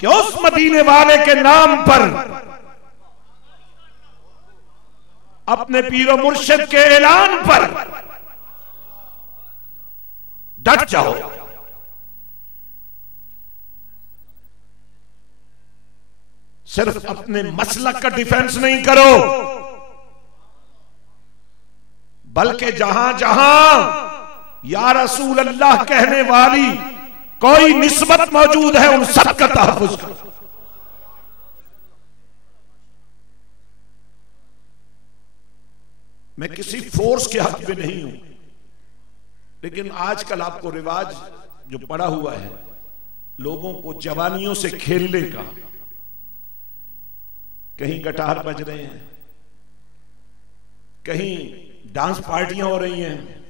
कि उस मदीने वाले के नाम पर अपने पीरो मुर्शिद के ऐलान पर डट जाओ। सिर्फ अपने मसलक का डिफेंस नहीं करो, बल्कि जहां जहां या रसूल अल्लाह कहने वाली कोई निस्बत मौजूद है उन सब का तहफ्फुज करो। मैं किसी फोर्स के हक में नहीं हूं, लेकिन आजकल आपको रिवाज जो पड़ा हुआ है लोगों को जवानियों से खेलने का, कहीं गिटार बज रहे हैं, कहीं डांस पार्टियां हो रही हैं,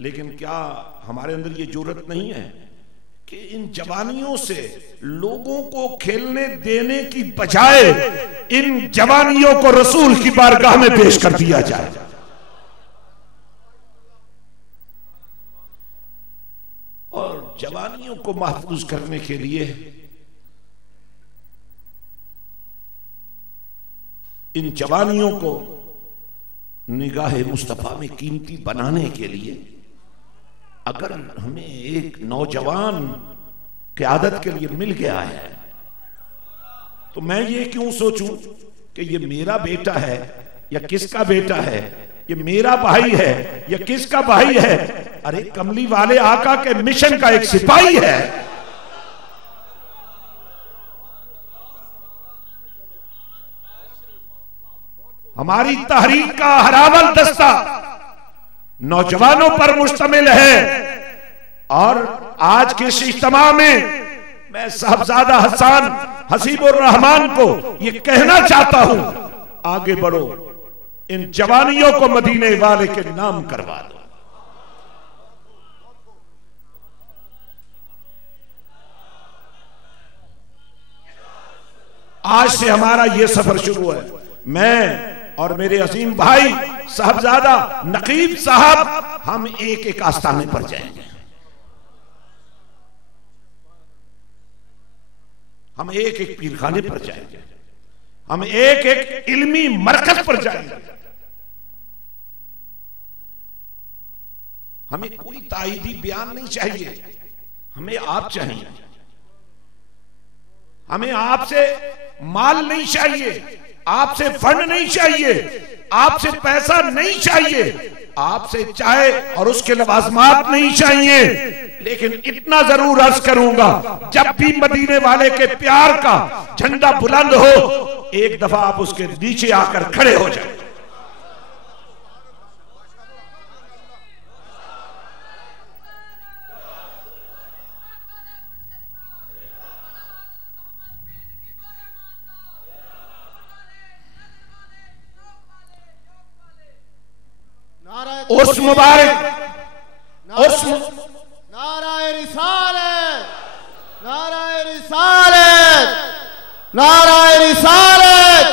लेकिन क्या हमारे अंदर ये जुर्रत नहीं है कि इन जवानियों से लोगों को खेलने देने की बजाय इन जवानियों को रसूल की बारगाह में पेश कर दिया जाए। और जवानियों को महफूज करने के लिए इन जवानियों को निगाहे मुस्तफा में कीमती बनाने के लिए अगर हमें एक नौजवान क़यादत के लिए मिल गया है तो मैं ये क्यों सोचूं कि ये मेरा बेटा है या किसका बेटा है, ये मेरा भाई है या किसका भाई है। अरे कमली वाले आका के मिशन का एक सिपाही है। हमारी तहरीक का हरावल दस्ता नौजवानों पर मुश्तमिल है। और आज के इस इज्तिमा में मैं साहबजादा हसन हसीबुर रहमान को यह कहना चाहता हूं, आगे बढ़ो, इन जवानियों को मदीने वाले के नाम करवा दो। आज से हमारा यह सफर शुरू है। मैं और मेरे अजीम भाई साहबजादा नकीब साहब, हम एक एक आस्थाने पर जाएंगे, हम एक एक पीरखाने पर जाएंगे, हम एक एक इल्मी मरकज पर जाएंगे। हमें कोई ताईदी बयान नहीं चाहिए, हमें आप चाहिए। हमें आपसे माल नहीं चाहिए, आपसे फंड नहीं चाहिए, आपसे पैसा नहीं चाहिए, आपसे चाय और उसके लवाजमात नहीं चाहिए। लेकिन इतना जरूर अर्ज करूंगा, जब भी मदीने वाले के प्यार का झंडा बुलंद हो, एक दफा आप उसके नीचे आकर खड़े हो जाए। उस मुबारक उस नाराए रिसालत, नाराए रिसालत, नाराए रिसालत,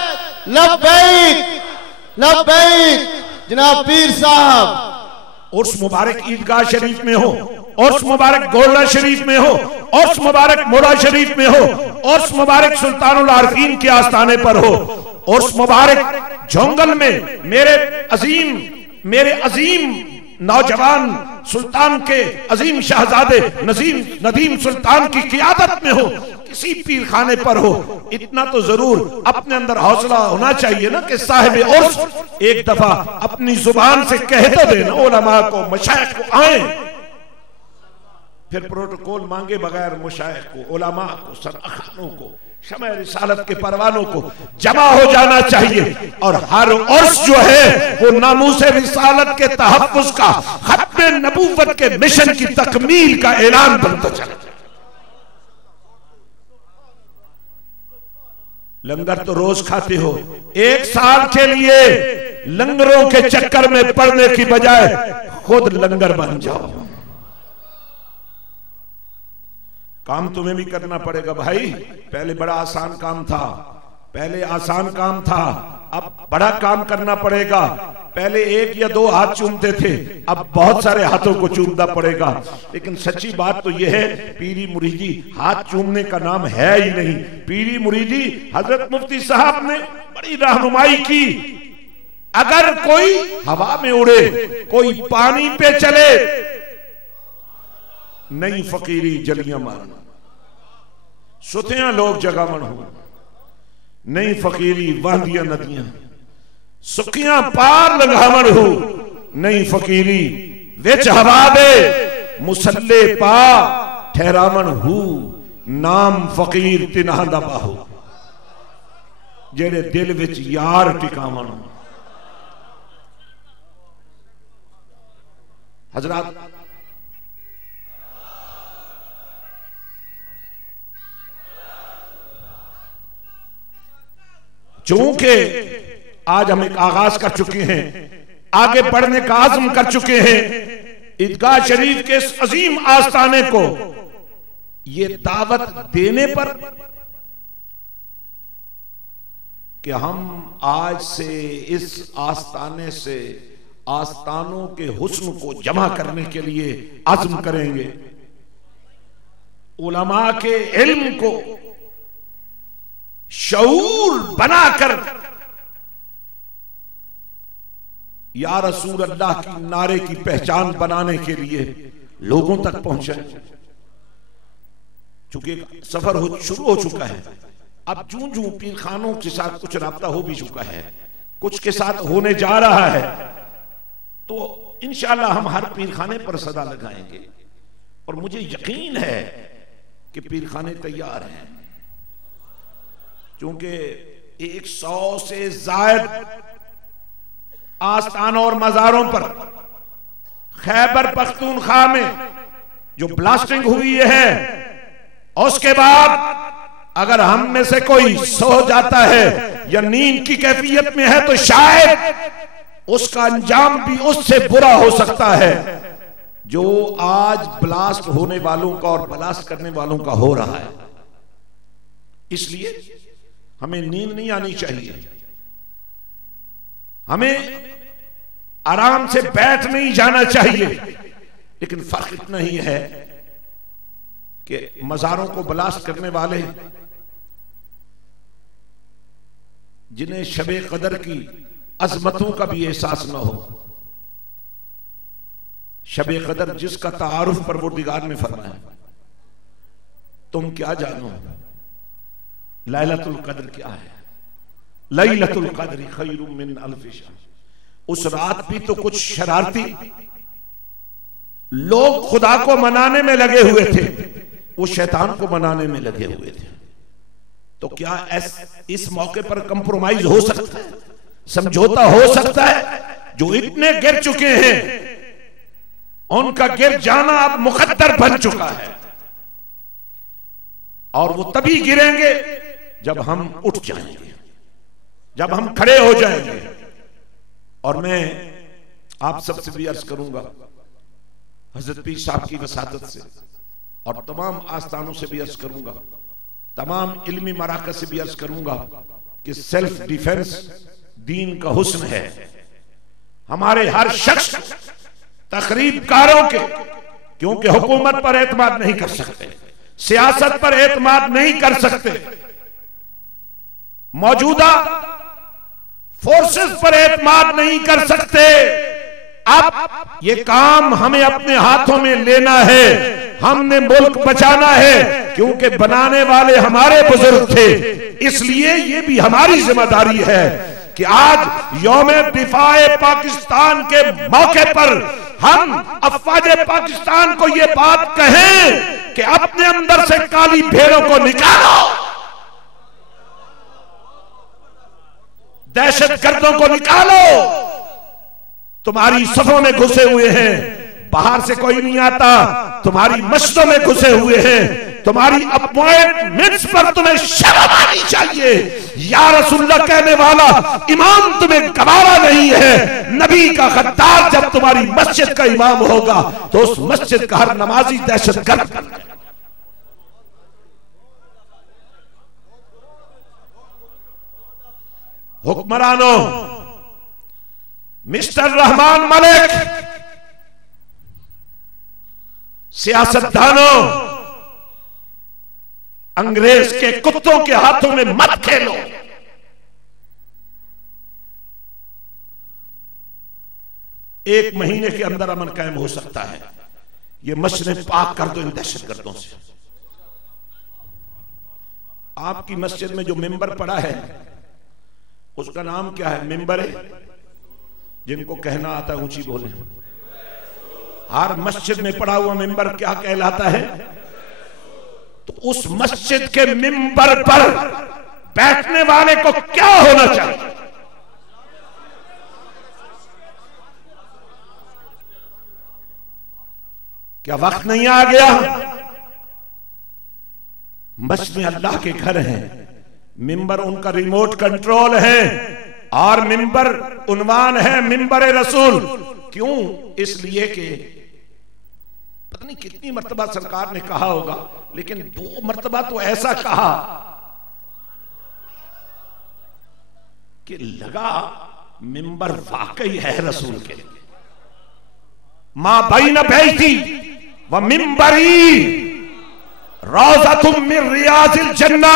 लब्बैक लब्बैक। जनाब पीर साहब उस मुबारक ईदगाह शरीफ में हो, उस मुबारक गोला शरीफ में हो, उस मुबारक मोरा शरीफ में हो, उस मुबारक सुल्तानुल आरफीन के आस्थाने पर हो, उस मुबारक जंगल में मेरे अजीम नौजवान सुल्तान के अजीम शहजादे नदीम सुल्तान की क़ियादत में हो, किसी पीर खाने पर हो, इतना तो जरूर अपने अंदर हौसला होना चाहिए ना कि साहिब उर्स एक दफा अपनी जुबान से कह तो देना उलमा को, मशाइख को आए, फिर प्रोटोकॉल मांगे बगैर मशाइख को, उलमा को, सरअखानों को, शमअ रिसालत के परवानों को जमा हो जाना चाहिए। और हर उर्स जो है वो नामूस रिसालत के तहफ्फुज़ का, खत्म नबूवत के मिशन की तकमील का ऐलान बनता चला। लंगर तो रोज खाते हो, एक साल के लिए लंगरों के चक्कर में पड़ने की बजाय खुद लंगर बन जाओ। काम तुम्हें भी करना पड़ेगा भाई। पहले बड़ा आसान काम था, अब बड़ा काम करना पड़ेगा। पहले एक या दो हाथ चूमते थे, अब बहुत सारे हाथों को चूमना पड़ेगा। लेकिन सच्ची बात तो यह है, पीरी मुरीदी हाथ चूमने का नाम है ही नहीं। पीरी मुरीदी हजरत मुफ्ती साहब ने बड़ी रहनुमाई की। अगर कोई हवा में उड़े, कोई पानी पे चले, नहीं फकीरी जलियां मारना, सुतियां लोग जगावन हो, नहीं फकीरी वांदियां नदियां, सुखियां पार लगावन हो, नहीं फकीरी विच हवा दे मुसल्ले पा ठहरावन हो। नाम फकीर तिन्हां दा बाहो, जेड़े दिल विच यार टिकावन। हजरात, चूंकि आज हम एक आगाज कर चुके हैं, आगे बढ़ने का आज़म कर चुके हैं, ईदगाह शरीफ के इस अजीम आस्ताने को ये दावत देने पर कि हम आज से इस आस्ताने से आस्तानों के हुस्न को जमा करने के लिए आज़म करेंगे। उलमा के इल्म को शऊर बनाकर या रसूल अल्लाह की नारे की पहचान बनाने के लिए लोगों तक पहुंचे। चूंकि सफर शुरू हो चुका है, अब जूं जूं पीर खानों के साथ कुछ राब्ता हो भी चुका है, कुछ के साथ होने जा रहा है, तो इंशाअल्लाह हम हर पीर खाने पर सदा लगाएंगे। और मुझे यकीन है कि पीर खाने तैयार हैं, क्योंकि 100 से जायद आस्थानों और मज़ारों पर खैबर पख्तूनख्वा में जो ब्लास्टिंग हुई है, उसके बाद अगर हम में से कोई सो जाता है या नींद की कैफियत में है, तो शायद उसका अंजाम भी उससे बुरा हो सकता है जो आज ब्लास्ट होने वालों का और ब्लास्ट करने वालों का हो रहा है। इसलिए हमें नींद नहीं आनी चाहिए, हमें आराम से बैठ नहीं जाना चाहिए। लेकिन फर्क इतना ही है कि मज़ारों को ब्लास्ट करने वाले, जिन्हें शबे कदर की अजमतों का भी एहसास न हो, शबे कदर जिसका तारुफ परवरदिगार ने फरमाया, तुम क्या जानो लैलतुल कद्र क्या है, लैलतुल कद्र खैरुम मिन अल्फ शहर। उस रात भी तो कुछ शरारती लोग खुदा को मनाने में लगे हुए थे, वो शैतान को मनाने में लगे हुए थे। तो क्या इस मौके पर कंप्रोमाइज हो सकता है, समझौता हो सकता है? जो इतने गिर चुके हैं उनका गिर जाना अब मुकद्दर बन चुका है, और वो तभी गिरेंगे जब हम उठ जाएंगे, जब हम खड़े हो जाएंगे। और मैं आप सबसे भी अर्ज करूंगा, हजरत पीर साहब की वसादत से और तमाम आस्थानों से भी अर्ज करूंगा, तमाम इल्मी मराकज से भी अर्ज करूंगा कि सेल्फ डिफेंस दीन का हुस्न है। हमारे हर शख्स तकरीबकारों के, क्योंकि हुकूमत पर एतमाद नहीं कर सकते, सियासत पर एतमाद नहीं कर सकते, मौजूदा फोर्सेस पर एतमाद नहीं कर सकते। अब ये काम हमें अपने हाथों में लेना है, हमने मुल्क बचाना है, क्योंकि बनाने वाले हमारे बुजुर्ग थे। इसलिए ये भी हमारी जिम्मेदारी है कि आज यौमे दिफाए पाकिस्तान के मौके पर हम अफवाज पाकिस्तान को ये बात कहें कि अपने अंदर से काली भेड़ों को निकालो, दहशतगर्दों को निकालो। तुम्हारी सफों में घुसे हुए हैं, बाहर से कोई नहीं आता, तुम्हारी मस्जिदों में घुसे हुए हैं, तुम्हारी अपॉइंटमेंट्स पर तुम्हें शर्म आनी चाहिए। या रसूलुल्लाह कहने वाला इमाम तुम्हें गवारा नहीं है। नबी का गद्दार जब तुम्हारी मस्जिद का इमाम होगा तो उस मस्जिद का हर नमाजी दहशतगर्द। हुक्मरानों, मिस्टर रहमान मलिक, सियासतदानों, अंग्रेज के कुत्तों के हाथों में मत खेलो। एक महीने के अंदर अमन कायम हो सकता है। ये मस्जिद पाक कर दो इन दहशतगर्दों से। आपकी मस्जिद में जो मिंबर पड़ा है उसका नाम क्या है? मिंबर है, जिनको कहना आता है ऊंची बोले। हर मस्जिद में पड़ा हुआ मिंबर क्या कहलाता है? तो उस मस्जिद के मिंबर पर बैठने वाले को क्या होना चाहिए? क्या वक्त नहीं आ गया? मस्जिद अल्लाह के घर हैं, मिंबर उनका रिमोट कंट्रोल है और मिंबर उन्वान है मिंबर रसूल। क्यों? इसलिए कि पता नहीं कितनी मर्तबा सरकार ने कहा होगा, लेकिन 2 मर्तबा तो ऐसा कहा कि लगा मिंबर वाकई है रसूल के लिए। मां बैन बैती व मिंबरी रौज़तुम मिन रियाज़िल जन्ना,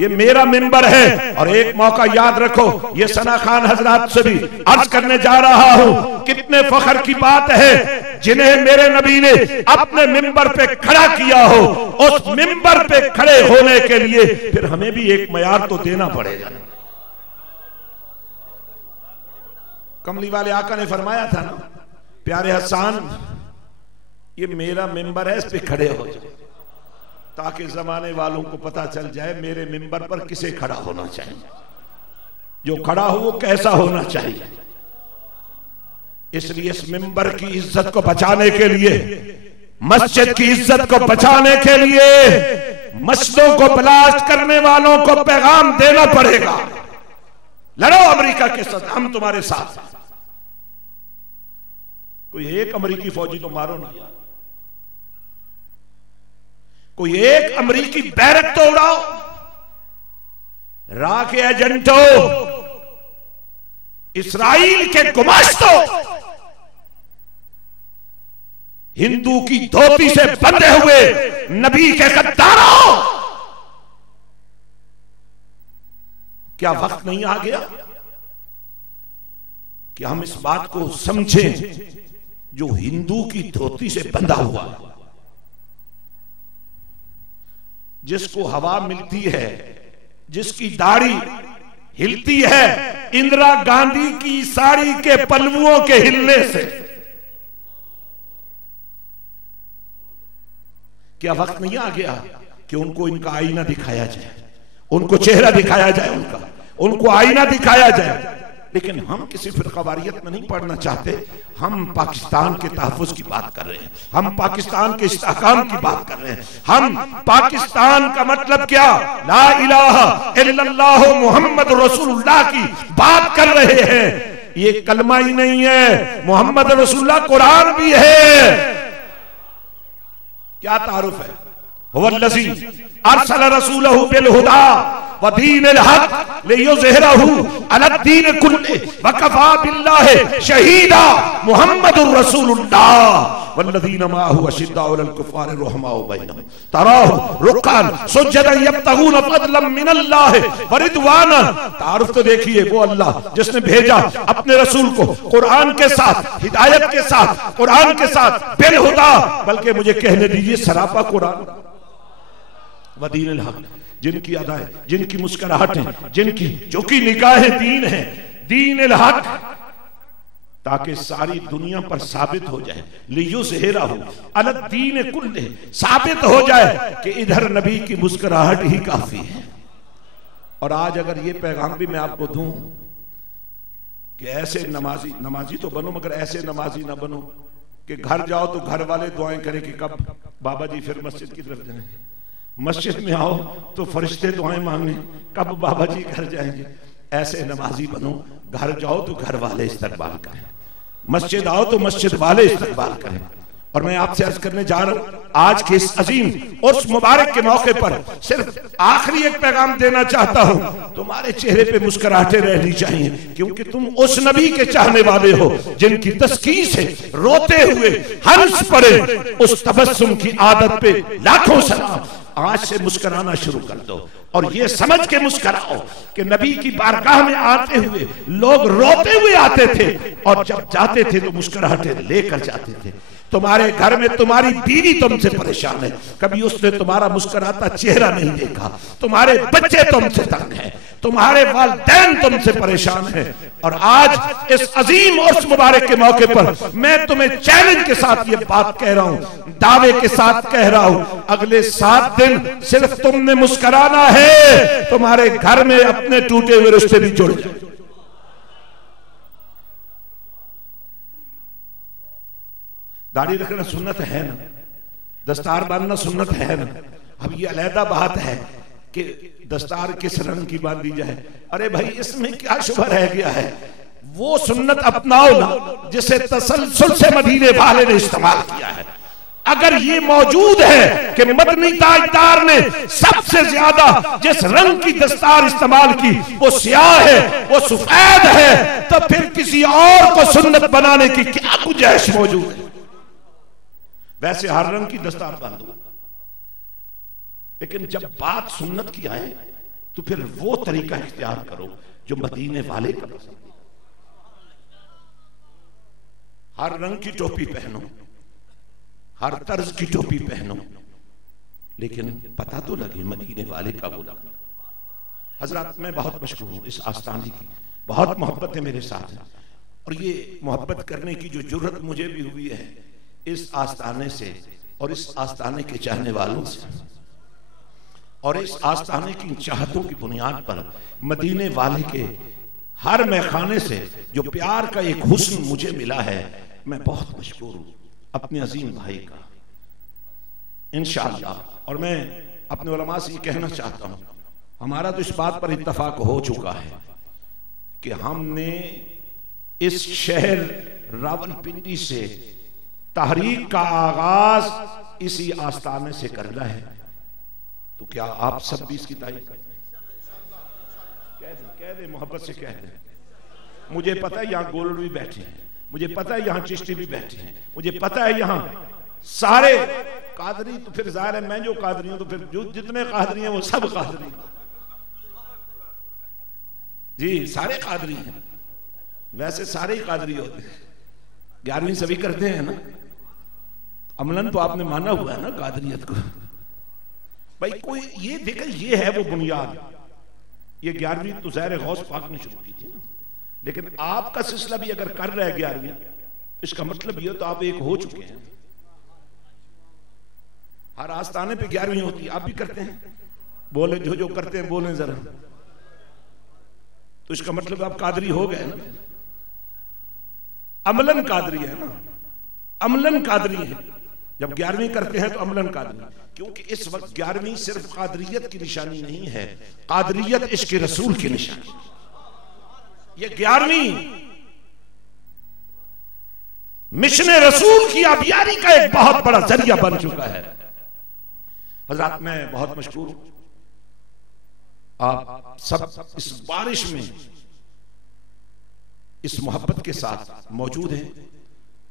ये मेरा मिंबर है। और एक मौका याद रखो, ये सना खान हजरात से भी अर्ज करने जा रहा हूं, कितने फख्र की बात है जिन्हें मेरे नबी ने अपने मिंबर पे खड़ा किया हो। उस मिंबर पे खड़े होने के लिए फिर हमें भी एक मयार तो देना पड़ेगा। कमली वाले आका ने फरमाया था ना, प्यारे हसन ये मेरा मिंबर है, इस पे खड़े हो जाओ ताकि जमाने वालों को पता चल जाए मेरे मिंबर पर किसे खड़ा होना चाहिए, जो खड़ा हो वो कैसा होना चाहिए। इसलिए इस मिंबर की इज्जत को बचाने के लिए, मस्जिद की इज्जत को बचाने के लिए मस्जिदों को ब्लास्ट करने वालों को पैगाम देना पड़ेगा। लड़ो अमेरिका के साथ, हम तुम्हारे साथ। कोई एक अमेरिकी फौजी तो मारो ना यार, कोई एक अमेरिकी बैरक तो उड़ाओ। रा के एजेंटो, इसराइल के गुमाश्तो, हिंदू की धोती से बंधे हुए नबी के गद्दारों, क्या वक्त नहीं आ गया कि हम इस बात को समझें जो हिंदू की धोती से बंधा हुआ, जिसको हवा मिलती है, जिसकी दाढ़ी हिलती है इंदिरा गांधी की साड़ी के पल्लुओं के हिलने से, क्या वक्त नहीं आ गया कि उनको इनका आईना दिखाया जाए, उनको चेहरा दिखाया जाए, उनको आईना दिखाया जाए। लेकिन हम किसी फिरकावारियत में नहीं पढ़ना चाहते। हम पाकिस्तान के तहफ़्फ़ुज़ की बात कर रहे हैं, हम पाकिस्तान के इस्तेहकाम की बात कर रहे हैं। हम पाकिस्तान का मतलब क्या, ला इलाहा इल्लल्लाह मुहम्मद रसूलुल्लाह की बात कर रहे हैं। ये कलमा ही नहीं है, मोहम्मद रसूलुल्लाह कुरान भी है। क्या तारुफ है? हुवल्लज़ी अरसल रसूलहु बिल हुदा व दीनिल हक़ लियुज़हिरहु अलद्दीन कुल्लिही व कफ़ा बिल्लाहि शहीदा। मुहम्मदुर रसूलुल्लाह वल्लज़ीना मअहु अशिद्दाउ अलल कुफ़्फ़ारि रुहमाउ बैनहुम तराहुम रुक्कान सुज्जदन यब्तगून फ़ज़लन मिनल्लाहि व रिज़वाना। तारुफ तो देखिए, वो अल्लाह जिसने भेजा अपने रसूल को कुरान के साथ, हिदायत के साथ, कुरान के साथ बिल हुदा, बल्कि मुझे कहने दीजिए सरापा कुरान, व दीनिल हक़, जिनकी अदाएं, जिनकी मुस्कुराहटें, जिनकी जो की निगाहें दीन है, दीनिल हक़, ताकि सारी दुनिया पर साबित हो जाए, लियुज़हिरहु अलद्दीन कुल्लिही, साबित हो जाए कि इधर नबी की मुस्कुराहट ही काफी है। और आज अगर ये पैगाम भी मैं आपको दूं कि ऐसे नमाजी तो बनो, मगर ऐसे नमाजी ना बनो कि घर जाओ तो घर वाले दुआएं करें कि कब बाबा जी फिर मस्जिद की तरफ जाएंगे, मस्जिद में आओ तो फरिश्ते दुआएं मांगने कब बाबा जी घर जाएंगे। ऐसे नमाजी बनो, घर जाओ तो घर वाले इस्तकबाल करें, मस्जिद आओ तो मस्जिद वाले इस्तकबाल करें। और मैं आपसे अर्ज करने जा रहा हूं आज के इस अजीम उर्स मुबारक के मौके पर सिर्फ आखिरी एक पैगाम देना चाहता हूं, तुम्हारे चेहरे पे मुस्कुराहटें रहनी चाहिए, क्योंकि तुम उस नबी के चाहने वाले हो जिनकी तस्कीर से रोते हुए हंस पड़े। उस तबस्सुम की आदत पे लाखों सलाम। आज से मुस्कुराना शुरू कर दो और ये समझ के मुस्कुराओ कि नबी की बारगाह में आते हुए लोग रोते हुए आते थे और जब जाते थे तो मुस्कुराहटें लेकर जाते थे। तुम्हारे घर में तुम्हारी बीवी तुमसे परेशान है, कभी उसने तुम्हारा मुस्कुराता चेहरा नहीं देखा। तुम्हारे बच्चे तुमसे तंग हैं, तुम्हारे वालिदैन तुमसे परेशान हैं। और आज इस अजीम उर्स मुबारक के मौके पर मैं तुम्हें चैलेंज के साथ ये बात कह रहा हूं, दावे के साथ कह रहा हूं, अगले 7 दिन सिर्फ तुमने मुस्कुराना है, तुम्हारे घर में अपने टूटे हुए रिश्ते भी जुड़ जाए। दाढ़ी रखना सुन्नत है ना, दस्तार बांधना सुन्नत है ना। अब ये अलहदा बात है कि दस्तार किस रंग की बांधी जाए। अरे भाई इसमें क्या शुभ रह गया है? वो सुन्नत अपनाओ ना जिसे तसलसल से मदीने वाले ने इस्तेमाल किया है। अगर ये मौजूद है कि मदनी ताजदार ने सबसे ज्यादा जिस रंग की दस्तार इस्तेमाल की वो स्याह है, वो सफेद है, तो फिर किसी और को सुन्नत बनाने की क्या गुंजाइश मौजूद है? वैसे हर रंग की दस्तार बांधो, लेकिन जब बात सुन्नत की आए तो फिर वो तरीका इख्तियार करो जो मदीने वाले का पसंद है। हर रंग की टोपी पहनो, हर तर्ज की टोपी पहनो, लेकिन पता तो लगे मदीने वाले का बोला। हजरत मैं बहुत मशहूर हूं इस आस्थाने की, बहुत मोहब्बत है मेरे साथ, और ये मोहब्बत करने की जो जुर्रत मुझे भी हुई है इस आस्थाने से और इस आस्थाने के चाहने वालों से, और इस आस्थाने की चाहतों की बुनियाद पर मदीने वाले के हर मैखाने से जो प्यार का एक हुस्न मुझे मिला है, मैं बहुत मशहूर हूं अपने अजीम भाई का इंशाअल्लाह। और मैं अपने उलमा से ये कहना चाहता हूं, हमारा तो इस बात पर इत्तफाक हो चुका है कि हमने इस शहर रावलपिंडी से तहरीक का आगाज इसी आस्थाने से करना है। तो क्या आप सब भी इसकी तारीफ करते हैं? कह दे मोहब्बत से कह दे। मुझे पता है यहाँ गोल्ड भी बैठे हैं, मुझे पता है यहाँ चिश्ती भी बैठे हैं, मुझे पता है यहाँ सारे कादरी, तो फिर जाहिर है मैं जो कादरी हूं तो फिर जो जितने कादरी हैं वो सब कादरी जी, सारे कादरी हैं। वैसे सारे ही कादरी होते हैं, 11वीं सभी करते हैं ना, अमलन तो आपने माना हुआ है ना कादरियत को। भाई कोई ये देखा, ये है वो बुनियाद। ये 11वीं तो ज़ाहिर गौस पाक ने शुरू की थी ना, लेकिन आपका सिलसिला भी अगर कर रहा है 11वीं, इसका मतलब ये तो आप एक हो चुके हैं। हर आस्थाने पे 11वीं होती है, आप भी करते हैं। बोले जो करते हैं बोले जरा, तो इसका मतलब आप कादरी हो गए ना। अमलन कादरी है ना, अमलन कादरी है। जब 11वीं करते हैं तो अमलन कादरी, क्योंकि इस वक्त 11वीं सिर्फ कादरियत की निशानी नहीं है, कादरियत इश्क रसूल की निशानी। ये 11वीं मिशन रसूल की अबियारी का एक बहुत बड़ा जरिया बन चुका है। हजरत मैं बहुत मशहूर हूं, आप सब इस बारिश में इस मोहब्बत के साथ मौजूद हैं।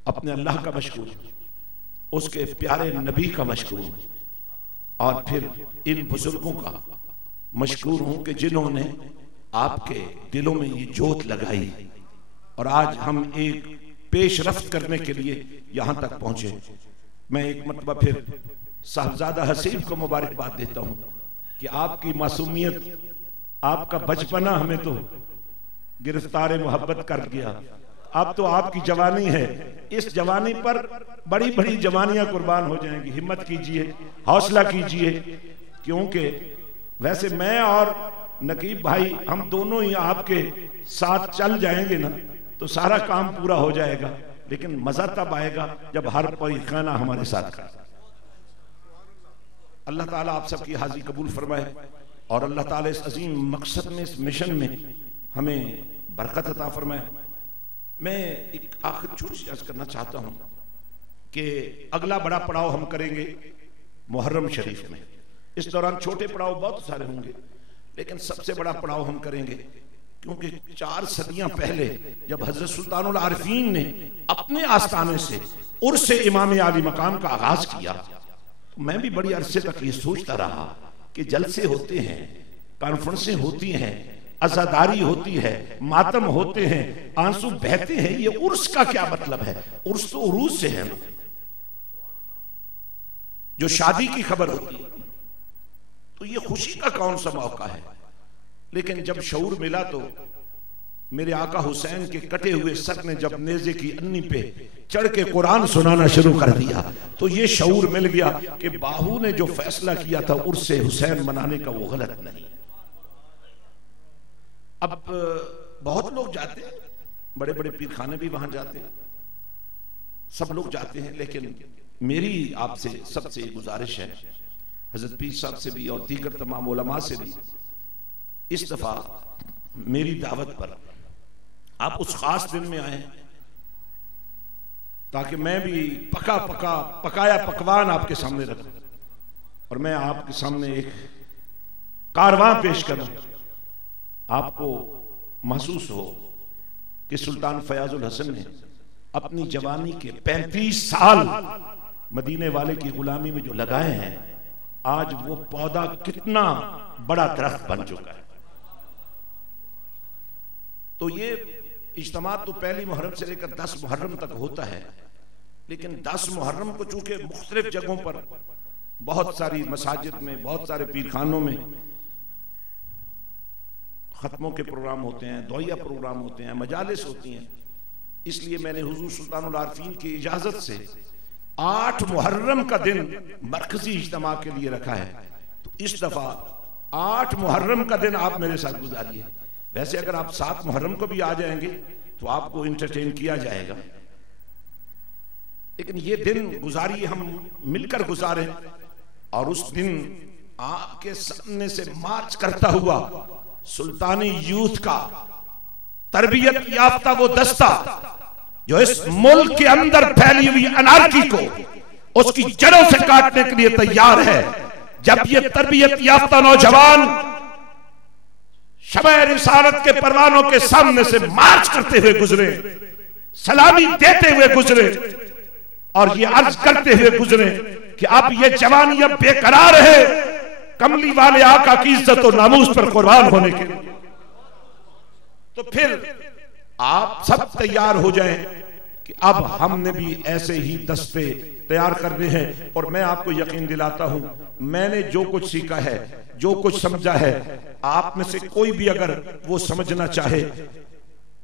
अपने अल्लाह का मशकूर, उसके प्यारे नबी का मशकूर, और फिर इन बुजुर्गों का मशकूर हूं कि जिन्होंने आपके दिलों में ये जोत लगाई और आज हम एक पेशरफ्त करने के लिए यहां तक पहुंचे। मैं एक मरतबा फिर साहबजादा हसीब को मुबारकबाद देता हूं कि आपकी मासूमियत, आपका बचपना हमें तो गिरफ्तार मोहब्बत कर गया। अब तो आपकी जवानी है, इस जवानी पर बड़ी बड़ी जवानियां कुर्बान हो जाएंगी। हिम्मत कीजिए, हौसला कीजिए, क्योंकि वैसे मैं और नकीब भाई हम दोनों ही आपके साथ चल जाएंगे ना तो सारा काम पूरा हो जाएगा, लेकिन मजा तब आएगा जब हर कोई खाना हमारे साथ खाए। अल्लाह ताला आप सबकी हाजिरी कबूल फरमाए और अल्लाह ताला इस अजीम मकसद में, इस मिशन में हमें बरकत अता फरमाए। मैं एक आखिर छोटी सी अर्ज करना चाहता हूं कि अगला बड़ा पड़ाव हम करेंगे मुहर्रम शरीफ में। इस दौरान छोटे पड़ाव बहुत सारे होंगे, लेकिन सबसे बड़ा पड़ाव हम करेंगे, क्योंकि 4 सदियां पहले जब हजरत सुल्तानुल आरिफीन ने अपने आस्थाने से उर्स इमाम आली मकाम का आगाज किया, तो मैं भी बड़ी अरसे तक ये सोचता रहा कि जलसे होते हैं, कॉन्फ्रेंसें होती हैं, अज़ादारी होती है, मातम होते हैं, आंसू बहते हैं, ये उर्स का क्या मतलब है? उर्स तो उरूस से है ना, जो शादी की खबर होती है, तो ये खुशी का कौन सा मौका है? लेकिन जब शऊर मिला तो मेरे आका हुसैन के कटे हुए सर ने जब नेज़े की अन्नी पे चढ़ के कुरान सुनाना शुरू कर दिया, तो ये शऊर मिल गया कि बाहू ने जो फैसला किया था उर्से हुसैन मनाने का वो गलत नहीं। अब बहुत लोग जाते हैं, बड़े बड़े पीरखाने भी वहां जाते हैं, सब लोग जाते हैं, लेकिन मेरी आपसे सबसे गुजारिश है, हजरत पीर साहब से भी और दीगर तमाम उलमा से भी, इस दफा मेरी दावत पर आप उस खास दिन में आए ताकि मैं भी पकाया पकवान आपके सामने रखूं और मैं आपके सामने एक कारवां पेश करूं, आपको महसूस हो कि सुल्तान फयाजुल हसन ने अपनी जवानी के 35 साल मदीने वाले की गुलामी में जो लगाए हैं, आज वो पौधा कितना बड़ा दरख्त बन चुका है। तो ये इज्तिमा तो पहली मुहर्रम से लेकर 10 मुहर्रम तक होता है, लेकिन 10 मुहर्रम को चूंकि मुख्तलिफ जगहों पर बहुत सारी मसाजिद में, बहुत सारे पीरखानों में खत्मों के प्रोग्राम होते हैं, दुआया प्रोग्राम होते हैं, मजालिस होती हैं, इसलिए मैंने हुजूर सुल्तानुल आरिफीन की इजाजत से 8 मुहर्रम का दिन मरकजी इज्तिमा के लिए रखा है। तो इस दफा 8 मुहर्रम का दिन आप मेरे साथ गुजारिए। वैसे अगर आप 7 मुहर्रम को भी आ जाएंगे तो आपको इंटरटेन किया जाएगा, लेकिन ये दिन गुजारिए, हम मिलकर गुजारें। और उस दिन आपके सामने से मार्च करता हुआ सुल्तानी यूथ का तरबियत याफ्ता वो दस्ता जो इस मुल्क के अंदर फैली हुई अनार्की को उसकी जड़ों से काटने के लिए तैयार है, जब ये तरबियत याफ्ता नौजवान शब-ए रिसालत के परवानों के सामने से मार्च करते हुए गुजरे, सलामी देते हुए गुजरे और ये अर्ज करते हुए गुजरे कि अब ये जवानी अब बेकरार है कमली वाले आका की इज्जत और नामूस पर कुर्बान होने के लिए, तो फिर आप सब तैयार हो जाएं कि अब हमने भी ऐसे ही दस्ते तैयार करने हैं। और मैं आपको यकीन दिलाता हूं, मैंने जो कुछ सीखा है, जो कुछ समझा है, आप में से कोई भी अगर वो समझना चाहे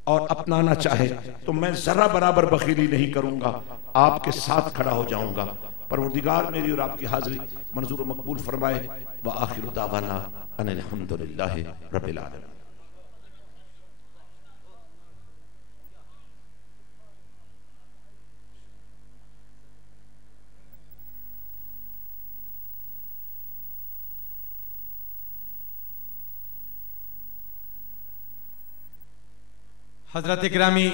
और अपनाना चाहे तो मैं जरा बराबर बखीली नहीं करूंगा, आपके साथ खड़ा हो जाऊंगा। परवरदिगार मेरी और आपकी हाजिरी मंजूर और मकबूल फरमाए। व आखिरु दावाना अनिल हम्दुलिल्लाहि रब्बिल आलमीन। हजरत गिरामी,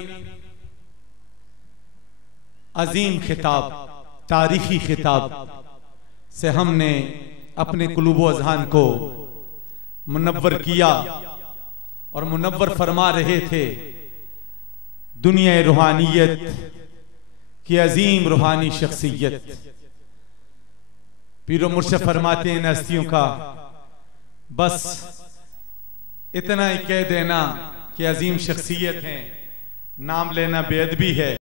अजीम खिताब, तारीखी खिताब से हमने अपने कुलूब अज़हान को मुनव्वर किया और मुनव्वर फरमा रहे थे दुनिया रूहानियत की अजीम रूहानी शख्सियत। पीरो मुर्शिद फरमाते हैं हस्तियों का बस इतना ही कह देना कि अजीम शख्सियत हैं, नाम लेना बेअदबी है।